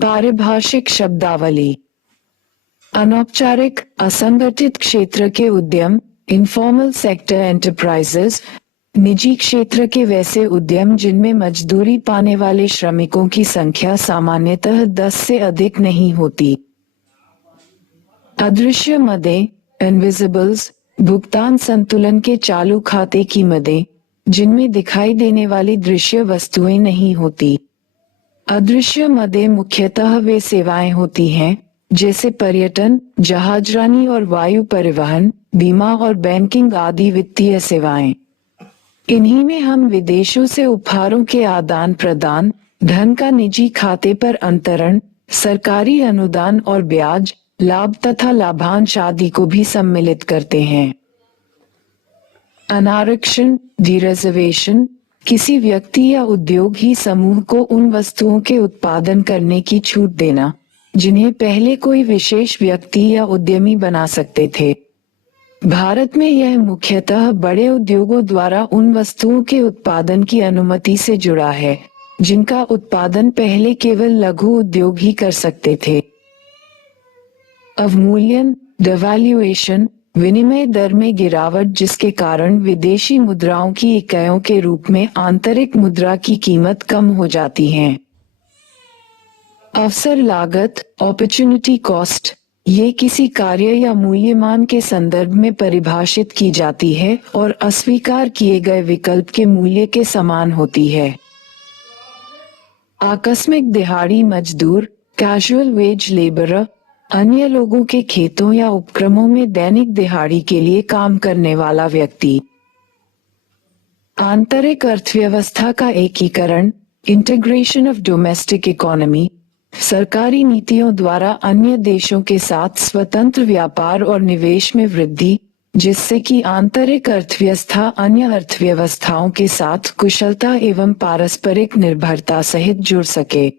पारिभाषिक शब्दावली। अनौपचारिक असंगठित क्षेत्र के उद्यम, इनफॉर्मल सेक्टर एंटरप्राइजेस, निजी क्षेत्र के वैसे उद्यम जिनमें मजदूरी पाने वाले श्रमिकों की संख्या सामान्यतः 10 से अधिक नहीं होती। अदृश्य मदें, इनविजिबल्स, भुगतान संतुलन के चालू खाते की मदें, जिनमें दिखाई देने वाली दृश्य वस्तुएं नहीं होती। अदृश्य मदें मुख्यतः वे सेवाएं होती हैं जैसे पर्यटन, जहाजरानी और वायु परिवहन, बीमा और बैंकिंग आदि वित्तीय सेवाएं। इन्हीं में हम विदेशों से उपहारों के आदान प्रदान, धन का निजी खाते पर अंतरण, सरकारी अनुदान और ब्याज, लाभ तथा लाभांश आदि को भी सम्मिलित करते हैं। अनारक्षण, रिजर्वेशन, किसी व्यक्ति या उद्योग ही समूह को उन वस्तुओं के उत्पादन करने की छूट देना जिन्हें पहले कोई विशेष व्यक्ति या उद्यमी बना सकते थे। भारत में यह मुख्यतः बड़े उद्योगों द्वारा उन वस्तुओं के उत्पादन की अनुमति से जुड़ा है जिनका उत्पादन पहले केवल लघु उद्योग ही कर सकते थे। अवमूल्यन, डिवैल्यूएशन, विनिमय दर में गिरावट जिसके कारण विदेशी मुद्राओं की इकाइयों के रूप में आंतरिक मुद्रा की कीमत कम हो जाती है। अवसर लागत, अपॉर्चुनिटी कॉस्ट, ये किसी कार्य या मूल्यमान के संदर्भ में परिभाषित की जाती है और अस्वीकार किए गए विकल्प के मूल्य के समान होती है। आकस्मिक दिहाड़ी मजदूर, कैजुअल वेज लेबरर, अन्य लोगों के खेतों या उपक्रमों में दैनिक दिहाड़ी के लिए काम करने वाला व्यक्ति। आंतरिक अर्थव्यवस्था का एकीकरण, इंटीग्रेशन ऑफ डोमेस्टिक इकोनॉमी, सरकारी नीतियों द्वारा अन्य देशों के साथ स्वतंत्र व्यापार और निवेश में वृद्धि, जिससे कि आंतरिक अर्थव्यवस्था अन्य अर्थव्यवस्थाओं के साथ कुशलता एवं पारस्परिक निर्भरता सहित जुड़ सके।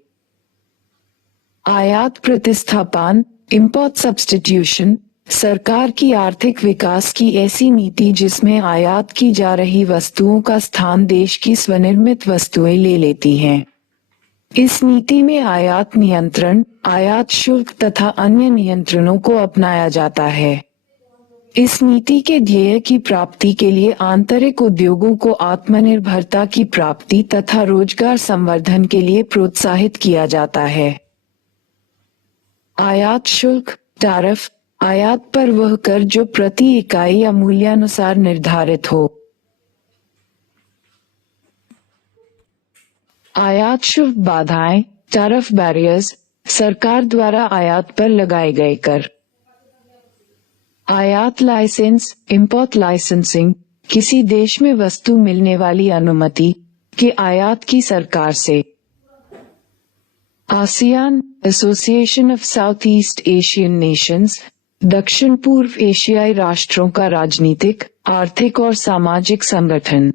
आयात प्रतिस्थापन, इम्पोर्ट सब्स्टिट्यूशन, सरकार की आर्थिक विकास की ऐसी नीति जिसमें आयात की जा रही वस्तुओं का स्थान देश की स्वनिर्मित वस्तुएं ले लेती हैं। इस नीति में आयात नियंत्रण, आयात शुल्क तथा अन्य नियंत्रणों को अपनाया जाता है। इस नीति के ध्येय की प्राप्ति के लिए आंतरिक उद्योगों को आत्मनिर्भरता की प्राप्ति तथा रोजगार संवर्धन के लिए प्रोत्साहित किया जाता है। आयात शुल्क, टैरिफ, आयात पर वह कर जो प्रति इकाई या मूल्यानुसार निर्धारित हो। आयात शुल्क बाधाएं, टैरिफ बैरियर्स, सरकार द्वारा आयात पर लगाए गए कर। आयात लाइसेंस, इंपोर्ट लाइसेंसिंग, किसी देश में वस्तु मिलने वाली अनुमति कि आयात की सरकार से। ASEAN, association of south east Asian Nations, दक्षिण पूर्व एशियाई राष्ट्रों का राजनीतिक, आर्थिक और सामाजिक संगठन।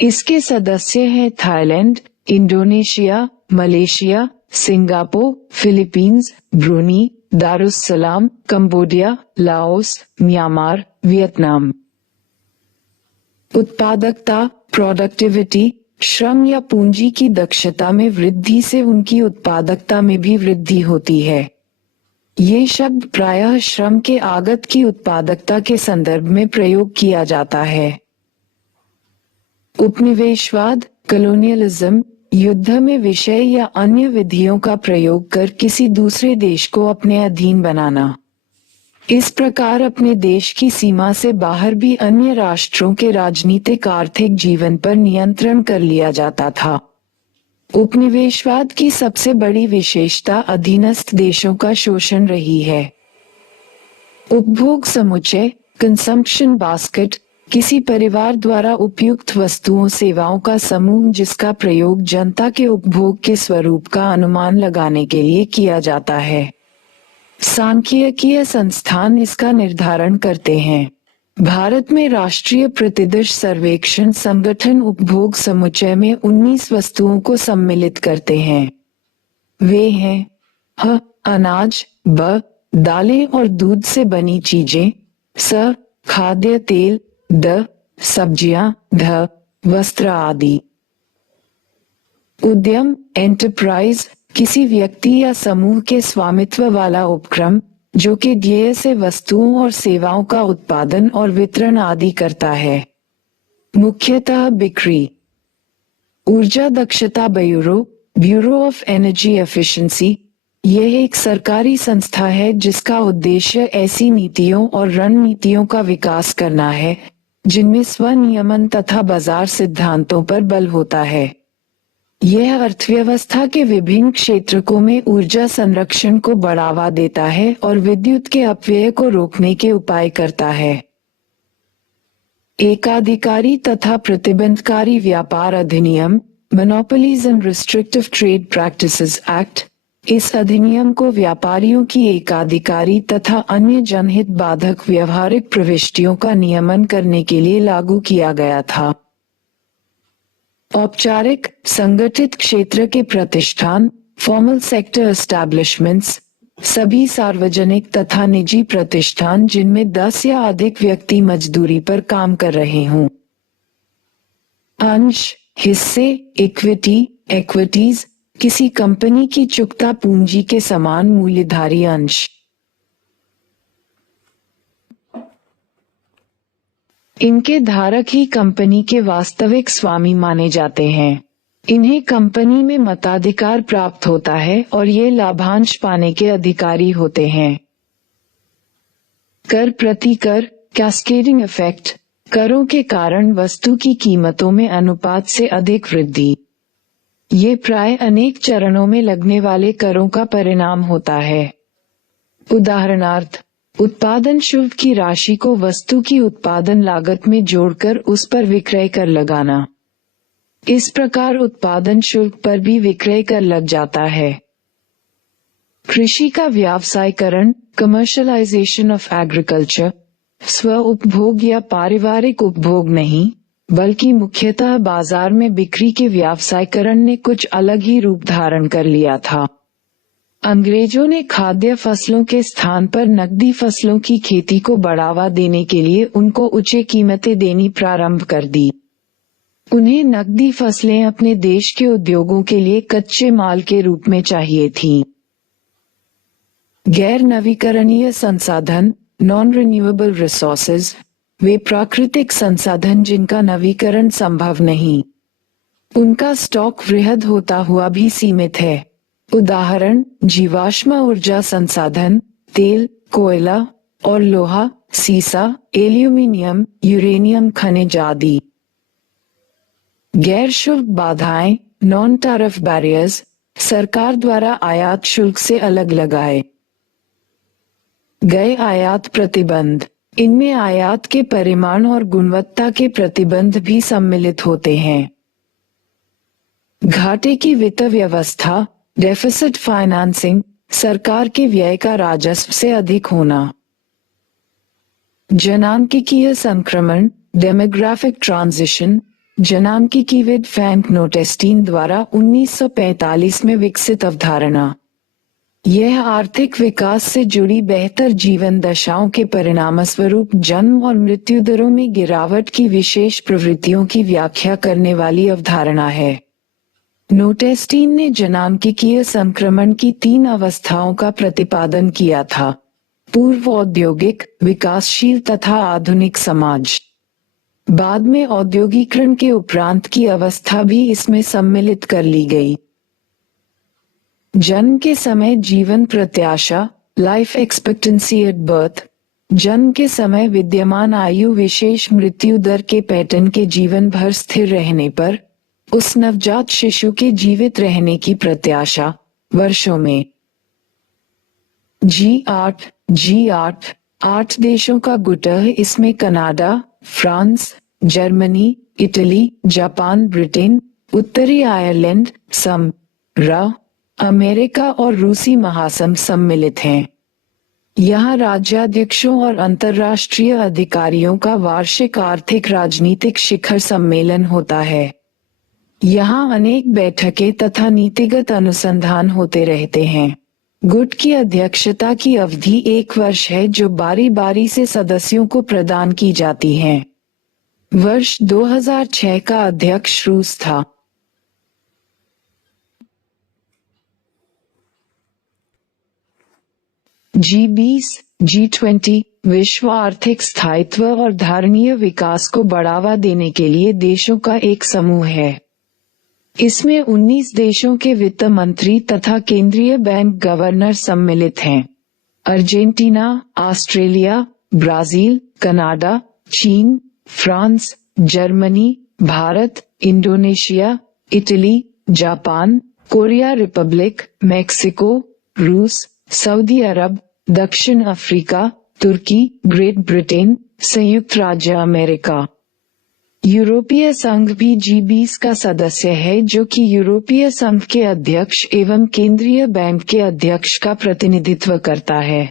इसके सदस्य हैं Thailand, Indonesia, Malaysia, Singapore, Philippines, Bruny, Darussalam, Cambodia, Laos, Myanmar, Vietnam. उत्पादकता, प्रोडक्टिविटी, श्रम या पूंजी की दक्षता में वृद्धि से उनकी उत्पादकता में भी वृद्धि होती है। ये शब्द प्रायः श्रम के आगत की उत्पादकता के संदर्भ में प्रयोग किया जाता है। उपनिवेशवाद, कॉलोनियलिज्म, युद्ध में विषय या अन्य विधियों का प्रयोग कर किसी दूसरे देश को अपने अधीन बनाना। इस प्रकार अपने देश की सीमा से बाहर भी अन्य राष्ट्रों के राजनीतिक आर्थिक जीवन पर नियंत्रण कर लिया जाता था। उपनिवेशवाद की सबसे बड़ी विशेषता अधीनस्थ देशों का शोषण रही है। उपभोग समुच्चय, कंजम्पशन बास्केट, किसी परिवार द्वारा उपयुक्त वस्तुओं सेवाओं का समूह जिसका प्रयोग जनता के उपभोग के स्वरूप का अनुमान लगाने के लिए किया जाता है। सांख्यिकीय संस्थान इसका निर्धारण करते हैं। भारत में राष्ट्रीय प्रतिदिश सर्वेक्षण संगठन उपभोग समुच्चय में 19 वस्तुओं को सम्मिलित करते हैं। वे हैं ह अनाज, ब दालें और दूध से बनी चीजें, स खाद्य तेल, द सब्जियां, ध वस्त्र आदि। उद्यम, एंटरप्राइज, किसी व्यक्ति या समूह के स्वामित्व वाला उपक्रम जो कि ध्येय से वस्तुओं और सेवाओं का उत्पादन और वितरण आदि करता है। मुख्यतः बिक्री। ऊर्जा दक्षता ब्यूरो ऑफ एनर्जी एफिशिएंसी, यह एक सरकारी संस्था है जिसका उद्देश्य ऐसी नीतियों और रणनीतियों का विकास करना है जिनमें स्वनियमन तथा बाजार सिद्धांतों पर बल होता है। यह अर्थव्यवस्था के विभिन्न क्षेत्रों में ऊर्जा संरक्षण को बढ़ावा देता है और विद्युत के अपव्यय को रोकने के उपाय करता है। एकाधिकारी तथा प्रतिबंधकारी व्यापार अधिनियम, monopolies and restrictive trade practices act, इस अधिनियम को व्यापारियों की एकाधिकारी तथा अन्य जनहित बाधक व्यवहारिक प्रविष्टियों का नियमन करने के लिए लागू किया गया था। औपचारिक संगठित क्षेत्र के प्रतिष्ठान, फॉर्मल सेक्टर एस्टैब्लिशमेंट्स, सभी सार्वजनिक तथा निजी प्रतिष्ठान जिनमें 10 या अधिक व्यक्ति मजदूरी पर काम कर रहे हों। अंश, हिस्से, इक्विटीज, किसी कंपनी की चुकता पूंजी के समान मूल्यधारी अंश। इनके धारक ही कंपनी के वास्तविक स्वामी माने जाते हैं। इन्हें कंपनी में मताधिकार प्राप्त होता है और ये लाभांश पाने के अधिकारी होते हैं। कर प्रतिकर, कैस्केडिंग इफेक्ट, करों के कारण वस्तु की कीमतों में अनुपात से अधिक वृद्धि। ये प्राय अनेक चरणों में लगने वाले करों का परिणाम होता है। उदाहरणार्थ, उत्पादन शुल्क की राशि को वस्तु की उत्पादन लागत में जोड़कर उस पर विक्रय कर लगाना। इस प्रकार उत्पादन शुल्क पर भी विक्रय कर लग जाता है। कृषि का व्यावसायीकरण, कमर्शलाइजेशन ऑफ एग्रीकल्चर, स्व उपभोग या पारिवारिक उपभोग नहीं, बल्कि मुख्यतः बाजार में बिक्री के व्यावसायीकरण ने कुछ अलग ही रूप धारण कर लिया था। अंग्रेजों ने खाद्य फसलों के स्थान पर नकदी फसलों की खेती को बढ़ावा देने के लिए उनको उच्च कीमतें देनी प्रारंभ कर दी। उन्हें नकदी फसलें अपने देश के उद्योगों के लिए कच्चे माल के रूप में चाहिए थीं। गैर नवीकरणीय संसाधन, नॉन रिन्यूएबल रिसोर्सेज, वे प्राकृतिक संसाधन जिनका नवीकरण संभव नहीं। उनका स्टॉक वृहद होता हुआ भी सीमित है। उदाहरण, जीवाश्म ऊर्जा संसाधन, तेल, कोयला और लोहा, सीसा, एल्यूमीनियम, यूरेनियम खनिज आदि। गैर शुल्क बाधाएं, नॉन टैरिफ बैरियर्स, सरकार द्वारा आयात शुल्क से अलग लगाए गए आयात प्रतिबंध। इनमें आयात के परिमाण और गुणवत्ता के प्रतिबंध भी सम्मिलित होते हैं। घाटे की वित्त व्यवस्था, डेफिसिट फाइनेंसिंग, सरकार के व्यय का राजस्व से अधिक होना। जनांकिकीय संक्रमण, डेमोग्राफिक ट्रांजिशन, जनांकिकी विद फैंक नोटेस्टीन द्वारा 1945 में विकसित अवधारणा। यह आर्थिक विकास से जुड़ी बेहतर जीवन दशाओं के परिणामस्वरूप जन्म और मृत्यु दरों में गिरावट की विशेष प्रवृत्तियों की व्याख्या करने वाली अवधारणा है। नोटेस्टीन ने जनांकिकीय संक्रमण की 3 अवस्थाओं का प्रतिपादन किया था: पूर्व औद्योगिक, विकासशील तथा आधुनिक समाज। बाद में औद्योगिकरण के उपरांत की अवस्था भी इसमें सम्मिलित कर ली गई। जन्म के समय जीवन प्रत्याशा, लाइफ एक्सपेक्टेंसी एट बर्थ, जन्म के समय विद्यमान आयु विशेष मृत्यु दर के पैटर्न के जीवन भर स्थिर रहने पर उस नवजात शिशु के जीवित रहने की प्रत्याशा वर्षों में। G8 8 देशों का गुट है। इसमें Canada, France, Germany, Italy, Japan, Britain, उत्तरी आयरलैंड, अमेरिका और रूसी महासंघ सम्मिलित हैं। यहाँ राज्याध्यक्षों और अंतर्राष्ट्रीय अधिकारियों का वार्षिक आर्थिक राजनीतिक शिखर सम्मेलन होता है। यहाँ अनेक बैठकें तथा नीतिगत अनुसंधान होते रहते हैं। गुट की अध्यक्षता की अवधि 1 वर्ष है जो बारी बारी से सदस्यों को प्रदान की जाती है। वर्ष 2006 का अध्यक्ष रूस था। G20, G20 विश्व आर्थिक स्थायित्व और धारणीय विकास को बढ़ावा देने के लिए देशों का एक समूह है। इसमें 19 देशों के वित्त मंत्री तथा केंद्रीय बैंक गवर्नर सम्मिलित हैं। अर्जेंटीना, ऑस्ट्रेलिया, ब्राजील, कनाडा, चीन, France, Germany, Bharat, Indonesia, Italy, Japan, Korea Republic, Mexico, रूस, सऊदी अरब, दक्षिण अफ्रीका, तुर्की, ग्रेट ब्रिटेन, संयुक्त राज्य अमेरिका। यूरोपीय संघ भी G20 का सदस्य है, जो कि यूरोपीय संघ के अध्यक्ष एवं केंद्रीय बैंक के अध्यक्ष का प्रतिनिधित्व करता है।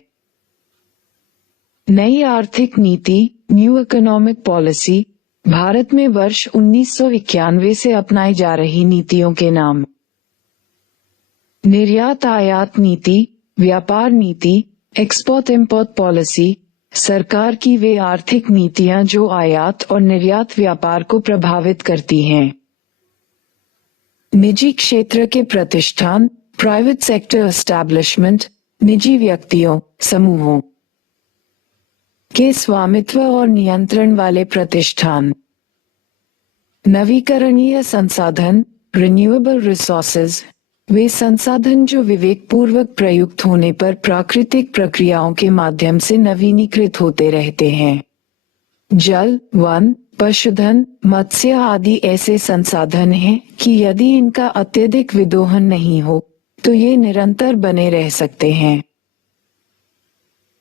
नई आर्थिक नीति, न्यू इकोनॉमिक पॉलिसी, भारत में वर्ष 1991 से अपनाई जा रही नीतियों के नाम: निर्यात आयात नीति, व्यापार नीति, एक्सपोर्ट इम्पोर्ट पॉलिसी, सरकार की वे आर्थिक नीतियां जो आयात और निर्यात व्यापार को प्रभावित करती हैं। निजी क्षेत्र के प्रतिष्ठान, प्राइवेट सेक्टर एस्टैब्लिशमेंट, निजी व्यक्तियों, समूहों के स्वामित्व और नियंत्रण वाले प्रतिष्ठान। नवीकरणीय संसाधन, रिन्यूएबल रिसोर्सेज, वे संसाधन जो विवेकपूर्वक प्रयुक्त होने पर प्राकृतिक प्रक्रियाओं के माध्यम से नवीनीकृत होते रहते हैं। जल, वन, पशुधन, मत्स्य आदि ऐसे संसाधन हैं कि यदि इनका अत्यधिक विदोहन नहीं हो तो ये निरंतर बने रह सकते हैं।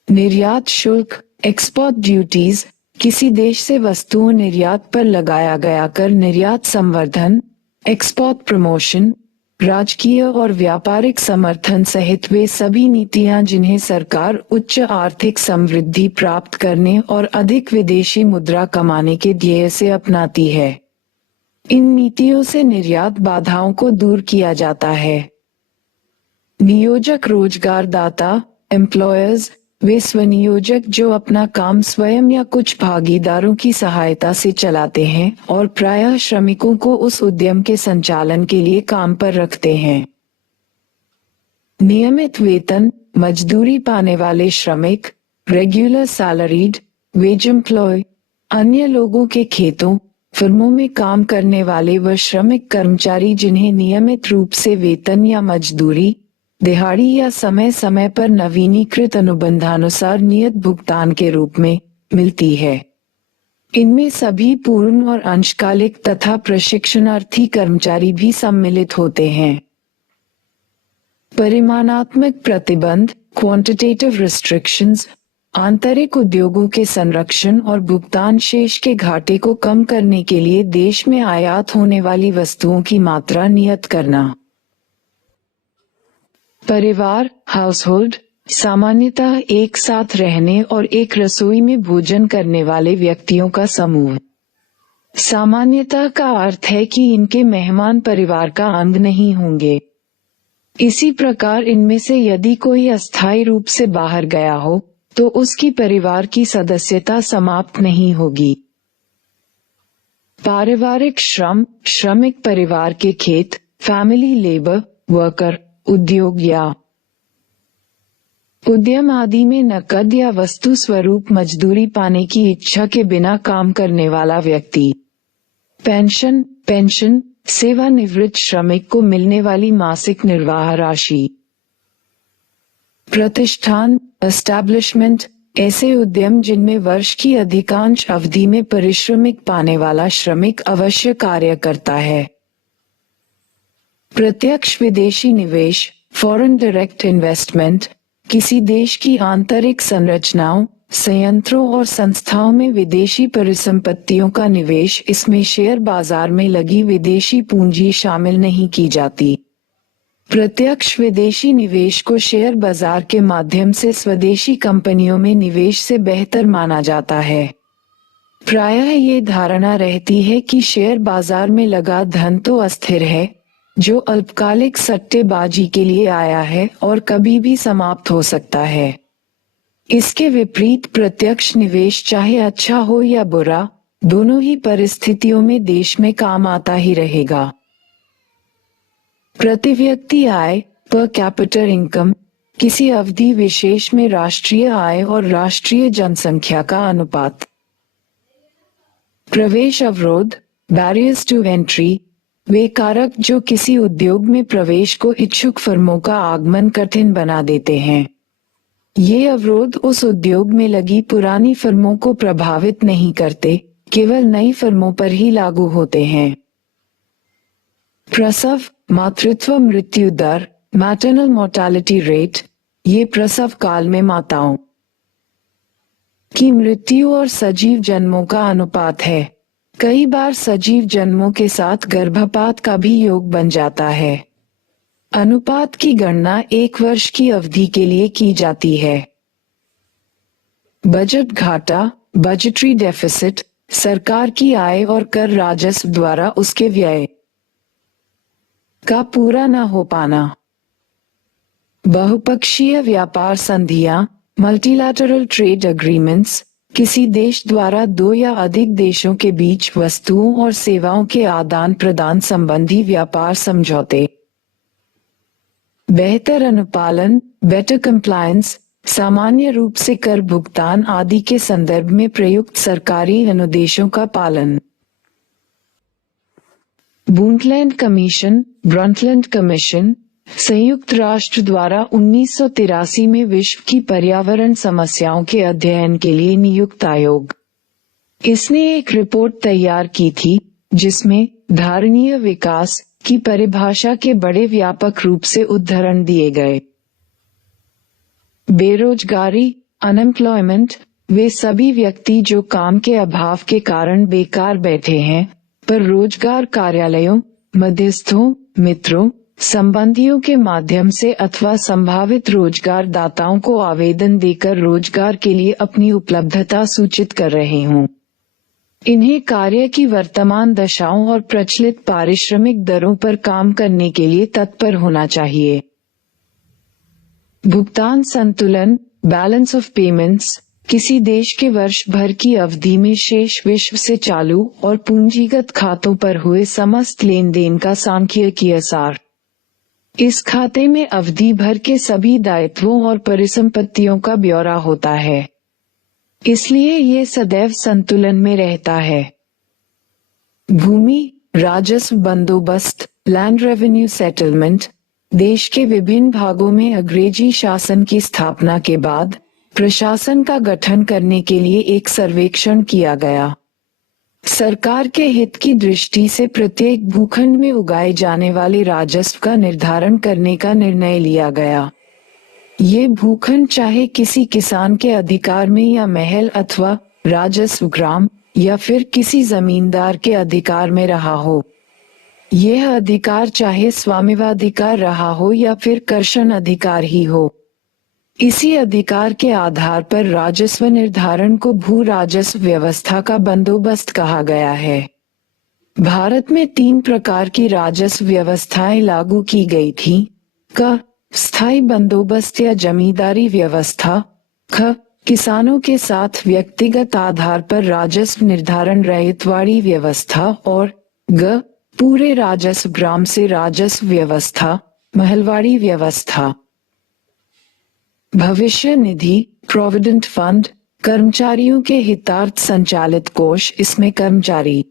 निर्यात शुल्क, एक्सपोर्ट ड्यूटीज, किसी देश से वस्तुओं निर्यात पर लगाया गया कर निर्यात संवर्धन, एक्सपोर्ट प्रमोशन, राजकीय और व्यापारिक समर्थन सहित वे सभी नीतियां जिन्हें सरकार उच्च आर्थिक समृद्धि प्राप्त करने और अधिक विदेशी मुद्रा कमाने के ध्येय से अपनाती है। इन नीतियों से निर्यात बाधाओं को दूर किया जाता है। नियोजक रोजगारदाता, एम्प्लॉयर्स, वे स्वनियोजक जो अपना काम स्वयं या कुछ भागीदारों की सहायता से चलाते हैं और प्रायः श्रमिकों को उस उद्यम के संचालन के लिए काम पर रखते हैं। नियमित वेतन, मजदूरी पाने वाले श्रमिक, रेगुलर सैलरीड, वेज एम्प्लॉय, अन्य लोगों के खेतों, फर्मों में काम करने वाले व श्रमिक कर्मचारी जिन्हें नियमित रूप से वेतन या मजदूरी, दिहाड़ी या समय समय पर नवीनीकृत अनुबंधानुसार नियत भुगतान के रूप में मिलती है। इनमें सभी पूर्ण और अंशकालिक तथा प्रशिक्षणार्थी कर्मचारी भी सम्मिलित होते हैं। परिमाणात्मक प्रतिबंध, क्वांटिटेटिव रिस्ट्रिक्शंस, आंतरिक उद्योगों के संरक्षण और भुगतान शेष के घाटे को कम करने के लिए देश में आयात होने वाली वस्तुओं की मात्रा नियत करना। परिवार, हाउसहोल्ड, सामान्यतः एक साथ रहने और एक रसोई में भोजन करने वाले व्यक्तियों का समूह। सामान्यतः का अर्थ है कि इनके मेहमान परिवार का अंग नहीं होंगे। इसी प्रकार इनमें से यदि कोई अस्थायी रूप से बाहर गया हो तो उसकी परिवार की सदस्यता समाप्त नहीं होगी। पारिवारिक श्रम, श्रमिक परिवार के खेत, फैमिली लेबर, वर्कर, उद्योग या उद्यम आदि में नकद या वस्तु स्वरूप मजदूरी पाने की इच्छा के बिना काम करने वाला व्यक्ति। पेंशन, पेंशन, सेवानिवृत्त श्रमिक को मिलने वाली मासिक निर्वाह राशि। प्रतिष्ठान, एस्टैब्लिशमेंट, ऐसे उद्यम जिनमें वर्ष की अधिकांश अवधि में पारिश्रमिक पाने वाला श्रमिक अवश्य कार्य करता है। प्रत्यक्ष विदेशी निवेश, फॉरेन डायरेक्ट इन्वेस्टमेंट, किसी देश की आंतरिक संरचनाओं, संयंत्रों और संस्थाओं में विदेशी परिसंपत्तियों का निवेश। इसमें शेयर बाजार में लगी विदेशी पूंजी शामिल नहीं की जाती। प्रत्यक्ष विदेशी निवेश को शेयर बाजार के माध्यम से स्वदेशी कंपनियों में निवेश से बेहतर माना जाता है। प्रायः ये धारणा रहती है कि शेयर बाजार में लगा धन तो अस्थिर है, जो अल्पकालिक सट्टेबाजी के लिए आया है और कभी भी समाप्त हो सकता है। इसके विपरीत प्रत्यक्ष निवेश चाहे अच्छा हो या बुरा, दोनों ही परिस्थितियों में देश में काम आता ही रहेगा। प्रति व्यक्ति आय, पर कैपिटा इनकम, किसी अवधि विशेष में राष्ट्रीय आय और राष्ट्रीय जनसंख्या का अनुपात। प्रवेश अवरोध, बैरियर्स टू एंट्री, वे कारक जो किसी उद्योग में प्रवेश को इच्छुक फर्मों का आगमन कठिन बना देते हैं। ये अवरोध उस उद्योग में लगी पुरानी फर्मों को प्रभावित नहीं करते, केवल नई फर्मों पर ही लागू होते हैं। प्रसव, मातृत्व मृत्यु दर, मैटरनल मोर्टालिटी रेट, ये प्रसव काल में माताओं की मृत्यु और सजीव जन्मों का अनुपात है। कई बार सजीव जन्मों के साथ गर्भपात का भी योग बन जाता है। अनुपात की गणना 1 वर्ष की अवधि के लिए की जाती है। बजट घाटा, बजटरी डेफिसिट, सरकार की आय और कर राजस्व द्वारा उसके व्यय का पूरा न हो पाना। बहुपक्षीय व्यापार संधियां, मल्टीलैटरल ट्रेड एग्रीमेंट्स, किसी देश द्वारा 2 या अधिक देशों के बीच वस्तुओं और सेवाओं के आदान प्रदान संबंधी व्यापार समझौते। बेहतर अनुपालन, बेटर कंप्लायंस, सामान्य रूप से कर भुगतान आदि के संदर्भ में प्रयुक्त सरकारी अनुदेशों का पालन। ब्रुंटलैंड कमीशन, ब्रंटलैंड कमीशन, संयुक्त राष्ट्र द्वारा 1983 में विश्व की पर्यावरण समस्याओं के अध्ययन के लिए नियुक्त आयोग। इसने एक रिपोर्ट तैयार की थी जिसमें धारणीय विकास की परिभाषा के बड़े व्यापक रूप से उद्धरण दिए गए। बेरोजगारी, अनएम्प्लॉयमेंट, वे सभी व्यक्ति जो काम के अभाव के कारण बेकार बैठे हैं, पर रोजगार कार्यालयों, मध्यस्थों, मित्रों, संबंधियों के माध्यम से अथवा संभावित रोजगार दाताओं को आवेदन देकर रोजगार के लिए अपनी उपलब्धता सूचित कर रहे हों। इन्हें कार्य की वर्तमान दशाओं और प्रचलित पारिश्रमिक दरों पर काम करने के लिए तत्पर होना चाहिए। भुगतान संतुलन, बैलेंस ऑफ पेमेंट्स, किसी देश के वर्ष भर की अवधि में शेष विश्व से चालू और पूंजीगत खातों पर हुए समस्त लेन देन का सांख्यिकीय सार। इस खाते में अवधि भर के सभी दायित्वों और परिसंपत्तियों का ब्यौरा होता है, इसलिए ये सदैव संतुलन में रहता है। भूमि राजस्व बंदोबस्त, लैंड रेवेन्यू सेटलमेंट, देश के विभिन्न भागों में अंग्रेजी शासन की स्थापना के बाद प्रशासन का गठन करने के लिए एक सर्वेक्षण किया गया। सरकार के हित की दृष्टि से प्रत्येक भूखंड में उगाए जाने वाले राजस्व का निर्धारण करने का निर्णय लिया गया। ये भूखंड चाहे किसी किसान के अधिकार में या महल अथवा राजस्व ग्राम या फिर किसी जमींदार के अधिकार में रहा हो, यह अधिकार चाहे स्वामित्वाधिकार रहा हो या फिर कर्षण अधिकार ही हो, इसी अधिकार के आधार पर राजस्व निर्धारण को भू राजस्व व्यवस्था का बंदोबस्त कहा गया है। भारत में 3 प्रकार की राजस्व व्यवस्थाएं लागू की गई थी। क, स्थायी बंदोबस्त या जमींदारी व्यवस्था, ख, किसानों के साथ व्यक्तिगत आधार पर राजस्व निर्धारण रैयतवाड़ी व्यवस्था और ग, पूरे राजस्व ग्राम से राजस्व व्यवस्था, महलवाड़ी व्यवस्था। भविष्य निधि, प्रोविडेंट फंड, कर्मचारियों के हितार्थ संचालित कोष, इसमें कर्मचारी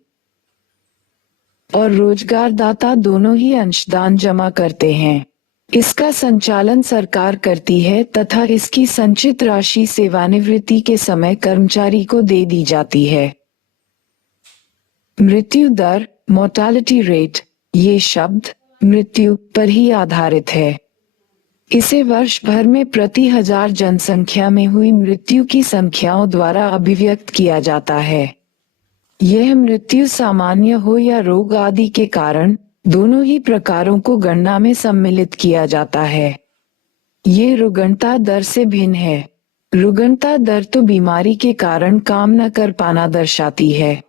और रोजगारदाता दोनों ही अंशदान जमा करते हैं। इसका संचालन सरकार करती है तथा इसकी संचित राशि सेवानिवृत्ति के समय कर्मचारी को दे दी जाती है। मृत्यु दर, मोर्टालिटी रेट, ये शब्द मृत्यु पर ही आधारित है। इसे वर्ष भर में प्रति 1000 जनसंख्या में हुई मृत्यु की संख्याओं द्वारा अभिव्यक्त किया जाता है। यह मृत्यु सामान्य हो या रोग आदि के कारण दोनों ही प्रकारों को गणना में सम्मिलित किया जाता है। ये रुग्णता दर से भिन्न है। रुग्णता दर तो बीमारी के कारण काम न कर पाना दर्शाती है।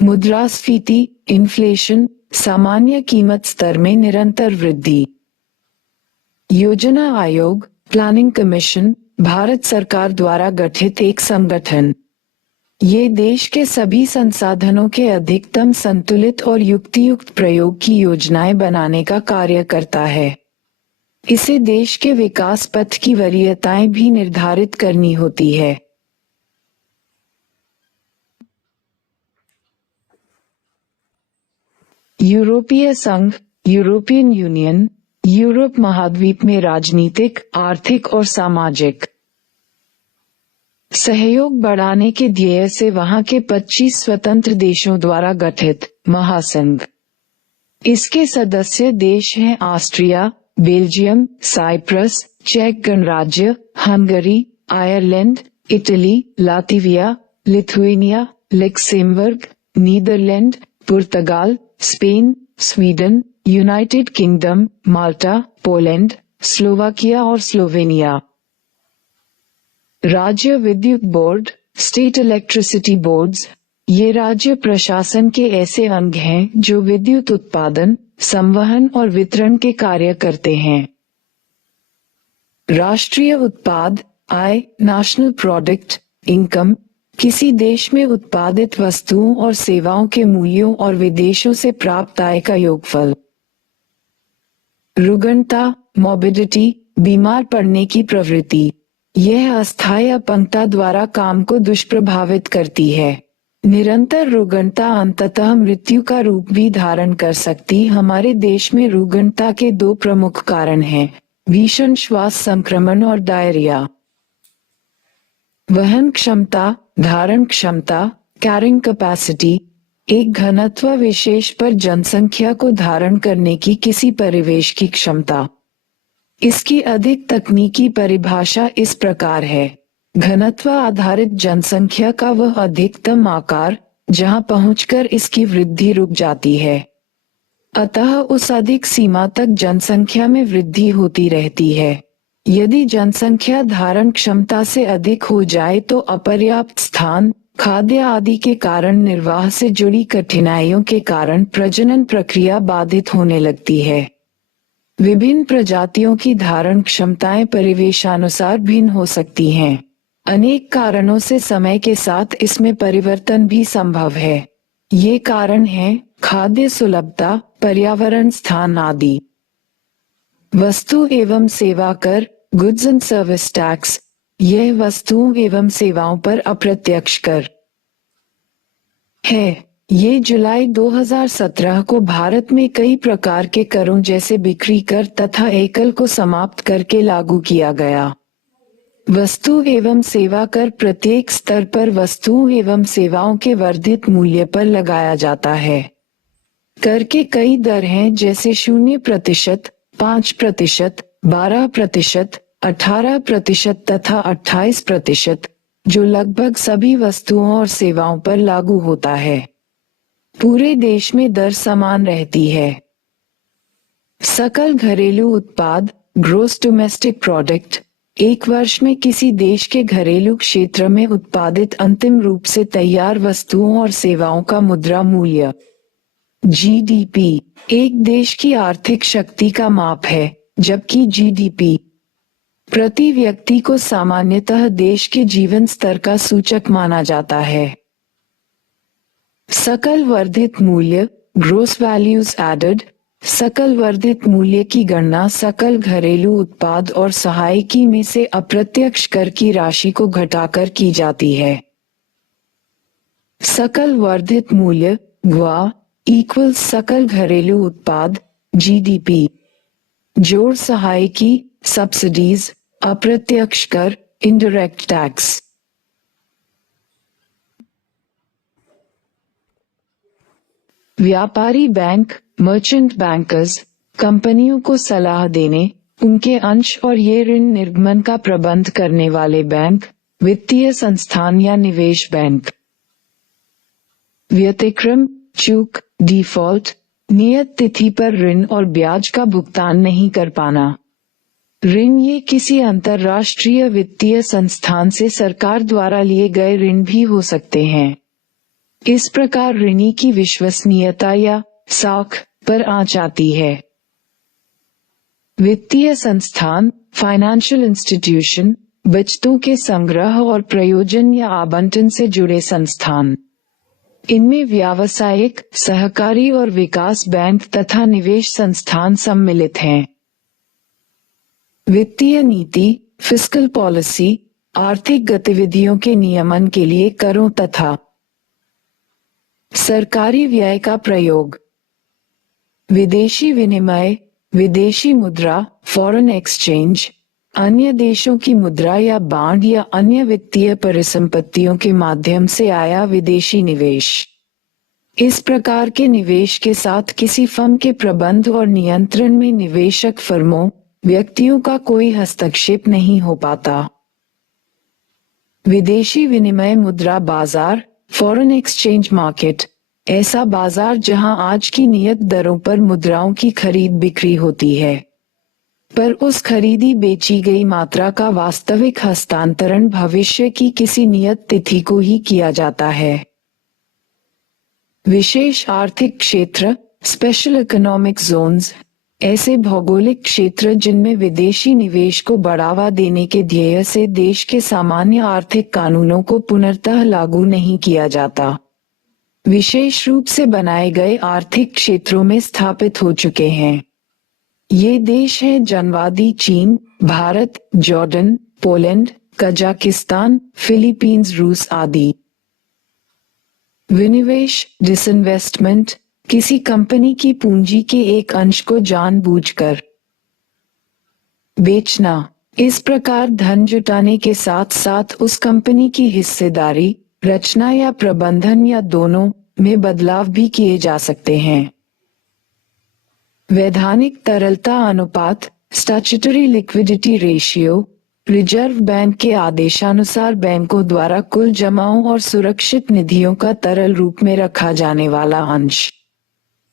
मुद्रास्फीति, इन्फ्लेशन, सामान्य कीमत स्तर में निरंतर वृद्धि। योजना आयोग, प्लानिंग कमीशन, भारत सरकार द्वारा गठित एक संगठन। ये देश के सभी संसाधनों के अधिकतम संतुलित और युक्तियुक्त प्रयोग की योजनाएं बनाने का कार्य करता है। इसे देश के विकास पथ की वरीयताएं भी निर्धारित करनी होती है। यूरोपीय संघ, यूरोपियन यूनियन, यूरोप महाद्वीप में राजनीतिक, आर्थिक और सामाजिक सहयोग बढ़ाने के ध्येय से वहां के 25 स्वतंत्र देशों द्वारा गठित महासंघ। इसके सदस्य देश हैं ऑस्ट्रिया, बेल्जियम, साइप्रस, चेक गणराज्य, Hungary, Ireland, Italy, Latvia, Lithuania, Luxembourg, Netherland, पुर्तगाल, Spain, Sweden, United Kingdom, Malta, Poland, Slovakia और स्लोवेनिया। राज्य विद्युत बोर्ड, स्टेट इलेक्ट्रिसिटी बोर्ड्स, ये राज्य प्रशासन के ऐसे अंग हैं जो विद्युत उत्पादन, संवहन और वितरण के कार्य करते हैं। राष्ट्रीय उत्पाद, आय, नेशनल प्रोडक्ट, इनकम, किसी देश में उत्पादित वस्तुओं और सेवाओं के मूल्यों और विदेशों से प्राप्त आय का योगफल। रुग्णता, मोबिडिटी, बीमार पड़ने की प्रवृत्ति, यह अस्थायी अपंगता द्वारा काम को दुष्प्रभावित करती है। निरंतर रुग्णता अंततः मृत्यु का रूप भी धारण कर सकती। हमारे देश में रुग्णता के 2 प्रमुख कारण हैं, भीषण श्वास संक्रमण और डायरिया। वहन क्षमता, धारण क्षमता, कैरिंग कैपेसिटी, एक घनत्व विशेष पर जनसंख्या को धारण करने की किसी परिवेश की क्षमता। इसकी अधिक तकनीकी परिभाषा इस प्रकार है, घनत्व आधारित जनसंख्या का वह अधिकतम आकार जहां पहुंचकर इसकी वृद्धि रुक जाती है, अतः उस अधिक सीमा तक जनसंख्या में वृद्धि होती रहती है। यदि जनसंख्या धारण क्षमता से अधिक हो जाए तो अपर्याप्त स्थान, खाद्य आदि के कारण निर्वाह से जुड़ी कठिनाइयों के कारण प्रजनन प्रक्रिया बाधित होने लगती है। विभिन्न प्रजातियों की धारण क्षमताएं परिवेशानुसार भिन्न हो सकती हैं। अनेक कारणों से समय के साथ इसमें परिवर्तन भी संभव है। ये कारण हैं खाद्य सुलभता, पर्यावरण स्थान आदि। वस्तु एवं सेवा कर, गुड्स एंड सर्विस टैक्स, यह वस्तुओं एवं सेवाओं पर अप्रत्यक्ष कर है। ये जुलाई 2017 को भारत में कई प्रकार के करों जैसे बिक्री कर तथा एकल को समाप्त करके लागू किया गया। वस्तु एवं सेवा कर प्रत्येक स्तर पर वस्तुओं एवं सेवाओं के वर्धित मूल्य पर लगाया जाता है। कर के कई दर हैं जैसे 0%, 5%, 12%, 18% तथा 28%, जो लगभग सभी वस्तुओं और सेवाओं पर लागू होता है। पूरे देश में दर समान रहती है। सकल घरेलू उत्पाद, ग्रोस डोमेस्टिक प्रोडक्ट, एक वर्ष में किसी देश के घरेलू क्षेत्र में उत्पादित अंतिम रूप से तैयार वस्तुओं और सेवाओं का मुद्रा मूल्य। जीडीपी एक देश की आर्थिक शक्ति का माप है, जबकि जीडीपी प्रति व्यक्ति को सामान्यतः देश के जीवन स्तर का सूचक माना जाता है। सकल वर्धित मूल्य, ग्रोस वैल्यूज एडेड, सकल वर्धित मूल्य की गणना सकल घरेलू उत्पाद और सहायकी में से अप्रत्यक्ष कर की राशि को घटाकर की जाती है। सकल वर्धित मूल्य ग्वा इक्वल्स सकल घरेलू उत्पाद जीडीपी जोड़ सहायकी सब्सिडीज अप्रत्यक्ष कर इनडायरेक्ट टैक्स। व्यापारी बैंक, मर्चेंट बैंकर्स, कंपनियों को सलाह देने, उनके अंश और ये ऋण निर्गमन का प्रबंध करने वाले बैंक, वित्तीय संस्थान या निवेश बैंक। व्यतिक्रम, चूक, डिफॉल्ट, नियत तिथि पर ऋण और ब्याज का भुगतान नहीं कर पाना। ऋण ये किसी अंतर्राष्ट्रीय वित्तीय संस्थान से सरकार द्वारा लिए गए ऋण भी हो सकते हैं। इस प्रकार ऋणी की विश्वसनीयता या साख पर आंच आती है। वित्तीय संस्थान, फाइनेंशियल इंस्टीट्यूशन, बचतों के संग्रह और प्रयोजन या आवंटन से जुड़े संस्थान। इनमें व्यावसायिक, सहकारी और विकास बैंक तथा निवेश संस्थान सम्मिलित हैं। वित्तीय नीति, फिस्कल पॉलिसी, आर्थिक गतिविधियों के नियमन के लिए करों तथा सरकारी व्यय का प्रयोग। विदेशी विनिमय, विदेशी मुद्रा, फॉरेन एक्सचेंज, अन्य देशों की मुद्रा या बांड या अन्य वित्तीय परिसंपत्तियों के माध्यम से आया विदेशी निवेश। इस प्रकार के निवेश के साथ किसी फर्म के प्रबंध और नियंत्रण में निवेशक फर्मों, व्यक्तियों का कोई हस्तक्षेप नहीं हो पाता। विदेशी विनिमय मुद्रा बाजार, फॉरेन एक्सचेंज मार्केट, ऐसा बाजार जहां आज की नियत दरों पर मुद्राओं की खरीद बिक्री होती है, पर उस खरीदी बेची गई मात्रा का वास्तविक हस्तांतरण भविष्य की किसी नियत तिथि को ही किया जाता है। विशेष आर्थिक क्षेत्र, स्पेशल इकोनॉमिक जोन्स, ऐसे भौगोलिक क्षेत्र जिनमें विदेशी निवेश को बढ़ावा देने के ध्येय से देश के सामान्य आर्थिक कानूनों को पुनर्तः लागू नहीं किया जाता, विशेष रूप से बनाए गए आर्थिक क्षेत्रों में स्थापित हो चुके हैं। ये देश हैं जनवादी चीन, Bharat, Jordan, Poland, Kazakhstan, Philippines, रूस आदि। विनिवेश, डिसइन्वेस्टमेंट, किसी कंपनी की पूंजी के एक अंश को जानबूझकर बेचना। इस प्रकार धन जुटाने के साथ साथ उस कंपनी की हिस्सेदारी, रचना या प्रबंधन या दोनों में बदलाव भी किए जा सकते हैं। वैधानिक तरलता अनुपात, statutory liquidity ratio, reserve bank के आदेशानुसार बैंकों द्वारा कुल जमाओं और सुरक्षित निधियों का तरल रूप में रखा जाने वाला अंश।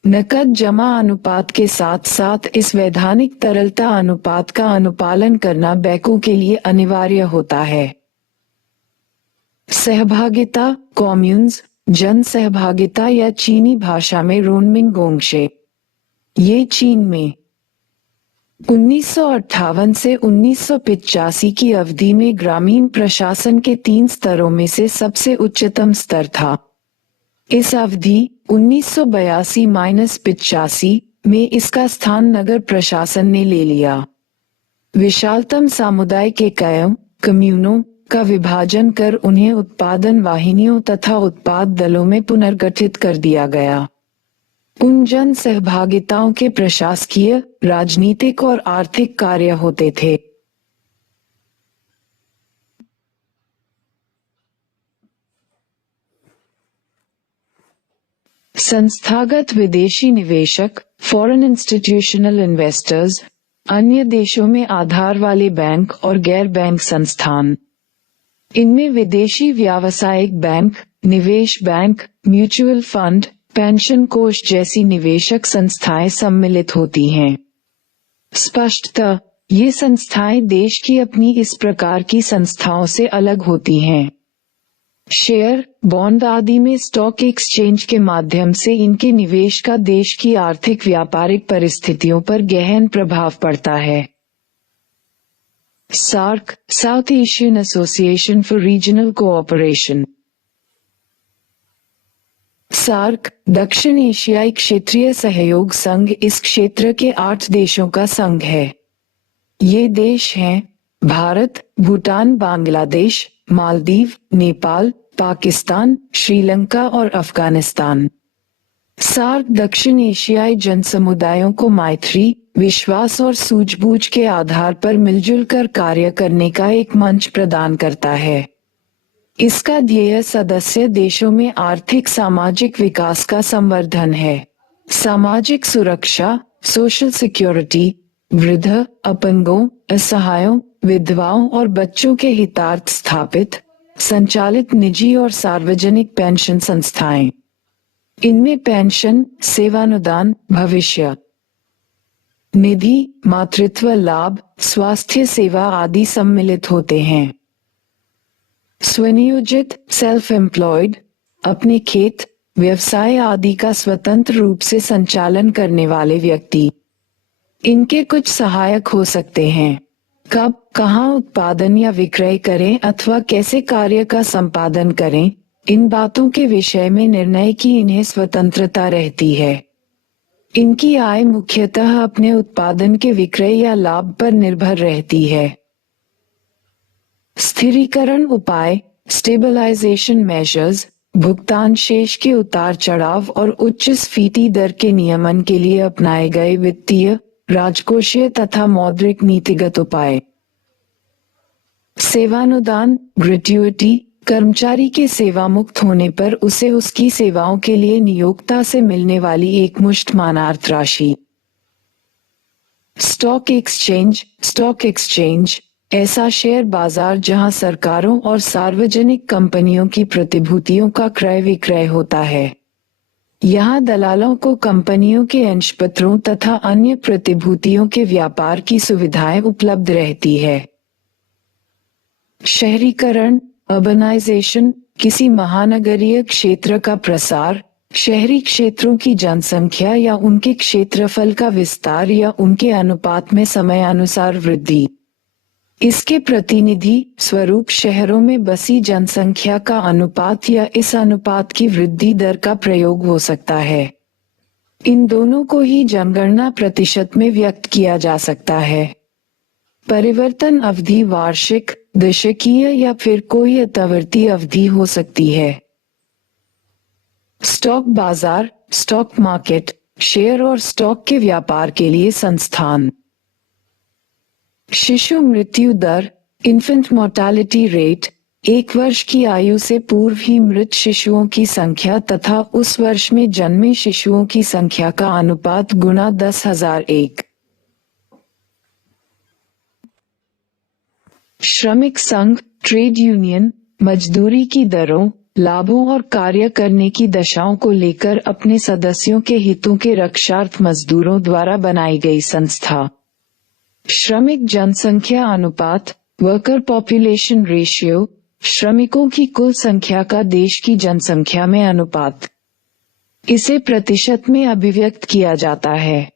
नकद जमा अनुपात के साथ साथ इस वैधानिक तरलता अनुपात का अनुपालन करना बैंकों के लिए अनिवार्य होता है। सहभागिता, कॉम्यून्स, जन सहभागिता या चीनी भाषा में रोनमिंगोंगशे, ये चीन में 1958 से 1985 की अवधि में ग्रामीण प्रशासन के 3 स्तरों में से सबसे उच्चतम स्तर था। इस अवधि 1982-85 में इसका स्थान नगर प्रशासन ने ले लिया। विशालतम समुदाय के इकाइयों, कम्यूनों का विभाजन कर उन्हें उत्पादन वाहिनियों तथा उत्पाद दलों में पुनर्गठित कर दिया गया। उन जन सहभागिताओं के प्रशासकीय, राजनीतिक और आर्थिक कार्य होते थे। संस्थागत विदेशी निवेशक, फॉरेन इंस्टीट्यूशनल इन्वेस्टर्स, अन्य देशों में आधार वाले बैंक और गैर बैंक संस्थान। इनमें विदेशी व्यावसायिक बैंक, निवेश बैंक, म्यूचुअल फंड, पेंशन कोष जैसी निवेशक संस्थाएं सम्मिलित होती हैं। स्पष्टतः ये संस्थाएं देश की अपनी इस प्रकार की संस्थाओं से अलग होती हैं। शेयर, बॉन्ड आदि में स्टॉक एक्सचेंज के माध्यम से इनके निवेश का देश की आर्थिक व्यापारिक परिस्थितियों पर गहन प्रभाव पड़ता है। SAARC, South Asian Association for Regional Cooperation. SAARC, दक्षिण एशियाई क्षेत्रीय सहयोग संघ इस क्षेत्र के 8 देशों का संघ है। ये देश हैं भारत, भूटान, बांग्लादेश, मालदीव, नेपाल, पाकिस्तान, श्रीलंका और अफगानिस्तान। सार्क दक्षिण एशियाई जनसमुदायों को मैत्री, विश्वास और सूझबूझ के आधार पर मिलजुल कर कार्य करने का एक मंच प्रदान करता है। इसका ध्येय सदस्य देशों में आर्थिक सामाजिक विकास का संवर्धन है। सामाजिक सुरक्षा, सोशल सिक्योरिटी, वृद्ध, अपंगों, असहायों, विधवाओं और बच्चों के हितार्थ स्थापित, संचालित निजी और सार्वजनिक पेंशन संस्थाएं। इनमें पेंशन, सेवानुदान, भविष्य निधि, मातृत्व लाभ, स्वास्थ्य सेवा आदि सम्मिलित होते हैं। स्वनियोजित, सेल्फ एम्प्लॉयड, अपने खेत, व्यवसाय आदि का स्वतंत्र रूप से संचालन करने वाले व्यक्ति। इनके कुछ सहायक हो सकते हैं। कब, कहाँ उत्पादन या विक्रय करें अथवा कैसे कार्य का संपादन करें, इन बातों के विषय में निर्णय की इन्हें स्वतंत्रता रहती है। इनकी आय मुख्यतः अपने उत्पादन के विक्रय या लाभ पर निर्भर रहती है। स्थिरीकरण उपाय, स्टेबलाइजेशन मेजर्स, भुगतान शेष के उतार चढ़ाव और उच्च स्फीति दर के नियमन के लिए अपनाए गए वित्तीय, राजकोषीय तथा मौद्रिक नीतिगत उपाय। सेवानुदान, ग्रेट्युटी, कर्मचारी के सेवा मुक्त होने पर उसे उसकी सेवाओं के लिए नियोक्ता से मिलने वाली एकमुश्त मानार्थ राशि। स्टॉक एक्सचेंज ऐसा शेयर बाजार जहां सरकारों और सार्वजनिक कंपनियों की प्रतिभूतियों का क्रय विक्रय होता है। यहाँ दलालों को कंपनियों के अंशपत्रों तथा अन्य प्रतिभूतियों के व्यापार की सुविधाएं उपलब्ध रहती है। शहरीकरण, अर्बनाइजेशन, किसी महानगरीय क्षेत्र का प्रसार, शहरी क्षेत्रों की जनसंख्या या उनके क्षेत्रफल का विस्तार या उनके अनुपात में समयानुसार वृद्धि। इसके प्रतिनिधि स्वरूप शहरों में बसी जनसंख्या का अनुपात या इस अनुपात की वृद्धि दर का प्रयोग हो सकता है। इन दोनों को ही जनगणना प्रतिशत में व्यक्त किया जा सकता है। परिवर्तन अवधि वार्षिक, दशकीय या फिर कोई अतिवर्ती अवधि हो सकती है। स्टॉक बाजार, स्टॉक मार्केट, शेयर और स्टॉक के व्यापार के लिए संस्थान। शिशु मृत्यु दर, इन्फेंट मोर्टालिटी रेट, 1 वर्ष की आयु से पूर्व ही मृत शिशुओं की संख्या तथा उस वर्ष में जन्मे शिशुओं की संख्या का अनुपात गुणा 10,001। श्रमिक संघ, ट्रेड यूनियन, मजदूरी की दरों, लाभों और कार्य करने की दशाओं को लेकर अपने सदस्यों के हितों के रक्षार्थ मजदूरों द्वारा बनाई गई संस्था। श्रमिक जनसंख्या अनुपात, वर्कर पॉपुलेशन रेशियो, श्रमिकों की कुल संख्या का देश की जनसंख्या में अनुपात। इसे प्रतिशत में अभिव्यक्त किया जाता है।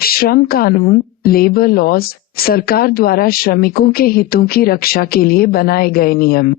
श्रम कानून, लेबर लॉज, सरकार द्वारा श्रमिकों के हितों की रक्षा के लिए बनाए गए नियम।